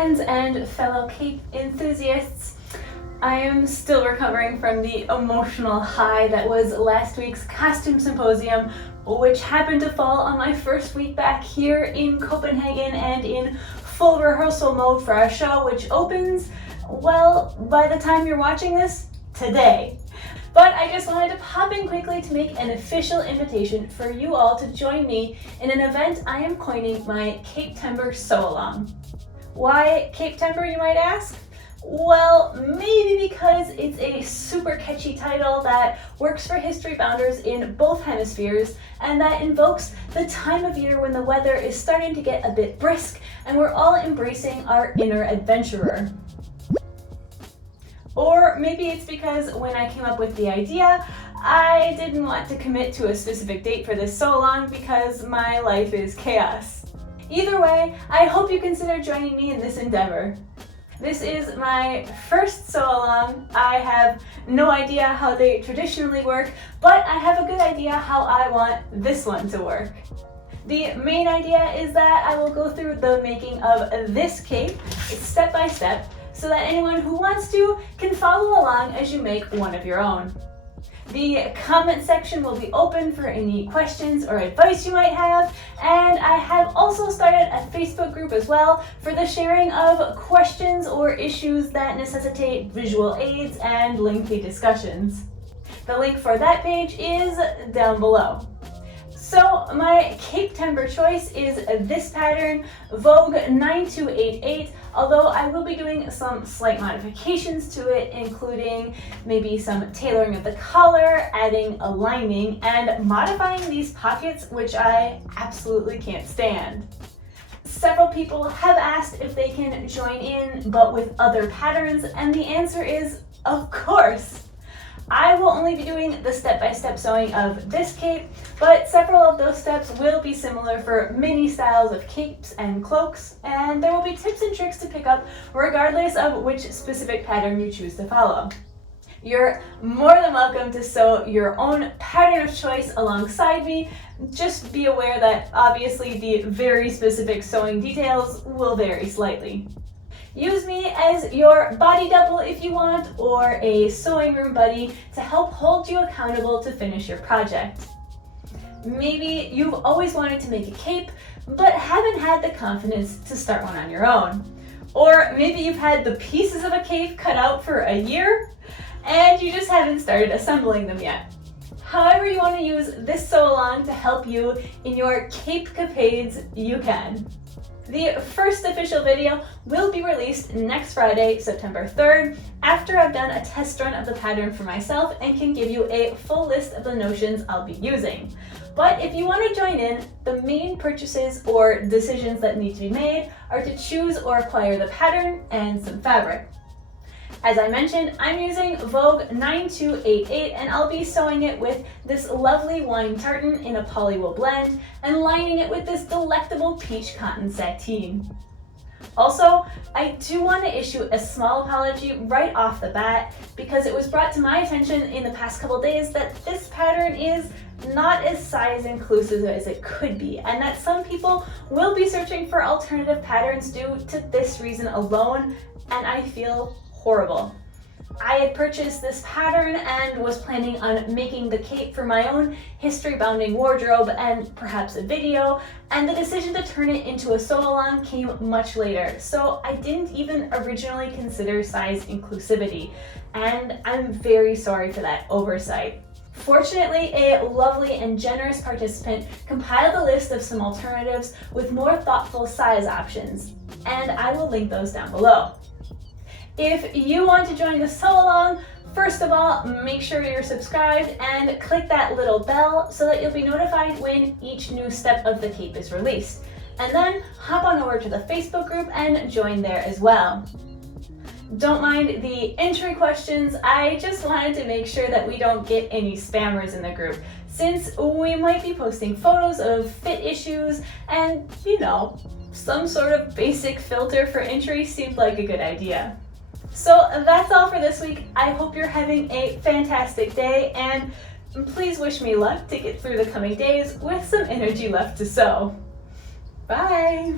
friends and fellow cape enthusiasts. I am still recovering from the emotional high that was last week's costume symposium, which happened to fall on my first week back here in Copenhagen and in full rehearsal mode for our show, which opens, well, by the time you're watching this, today. But I just wanted to pop in quickly to make an official invitation for you all to join me in an event I am coining my CAPEtember SewAlong. Why CAPEtember, you might ask? Well, maybe because it's a super catchy title that works for history bounders in both hemispheres and that invokes the time of year when the weather is starting to get a bit brisk and we're all embracing our inner adventurer. Or maybe it's because when I came up with the idea, I didn't want to commit to a specific date for this so long because my life is chaos. Either way, I hope you consider joining me in this endeavor. This is my first sew-along. I have no idea how they traditionally work, but I have a good idea how I want this one to work. The main idea is that I will go through the making of this cape step by step, so that anyone who wants to can follow along as you make one of your own. The comment section will be open for any questions or advice you might have, and I have also started a Facebook group as well for the sharing of questions or issues that necessitate visual aids and lengthy discussions. The link for that page is down below. So my CAPEtember choice is this pattern, Vogue 9288, although I will be doing some slight modifications to it, including maybe some tailoring of the collar, adding a lining, and modifying these pockets, which I absolutely can't stand. Several people have asked if they can join in, but with other patterns, and the answer is, of course. I will only be doing the step-by-step sewing of this cape, but several of those steps will be similar for many styles of capes and cloaks, and there will be tips and tricks to pick up regardless of which specific pattern you choose to follow. You're more than welcome to sew your own pattern of choice alongside me. Just be aware that obviously the very specific sewing details will vary slightly. Use me as your body double if you want, or a sewing room buddy to help hold you accountable to finish your project. Maybe you've always wanted to make a cape, but haven't had the confidence to start one on your own. Or maybe you've had the pieces of a cape cut out for a year, and you just haven't started assembling them yet. However you want to use this sew-along to help you in your cape-capades, you can. The first official video will be released next Friday, September 3rd, after I've done a test run of the pattern for myself and can give you a full list of the notions I'll be using. But if you want to join in, the main purchases or decisions that need to be made are to choose or acquire the pattern and some fabric. As I mentioned, I'm using Vogue 9288 and I'll be sewing it with this lovely wine tartan in a polywool blend and lining it with this delectable peach cotton sateen. Also, I do want to issue a small apology right off the bat because it was brought to my attention in the past couple days that this pattern is not as size inclusive as it could be, and that some people will be searching for alternative patterns due to this reason alone, and I feel horrible. I had purchased this pattern and was planning on making the cape for my own history-bounding wardrobe and perhaps a video, and the decision to turn it into a sew-along came much later, so I didn't even originally consider size inclusivity, and I'm very sorry for that oversight. Fortunately, a lovely and generous participant compiled a list of some alternatives with more thoughtful size options, and I will link those down below. If you want to join the sew-along, first of all, make sure you're subscribed and click that little bell so that you'll be notified when each new step of the cape is released. And then hop on over to the Facebook group and join there as well. Don't mind the entry questions, I just wanted to make sure that we don't get any spammers in the group, since we might be posting photos of fit issues and, you know, some sort of basic filter for entry seemed like a good idea. So that's all for this week. I hope you're having a fantastic day, and please wish me luck to get through the coming days with some energy left to sew. Bye!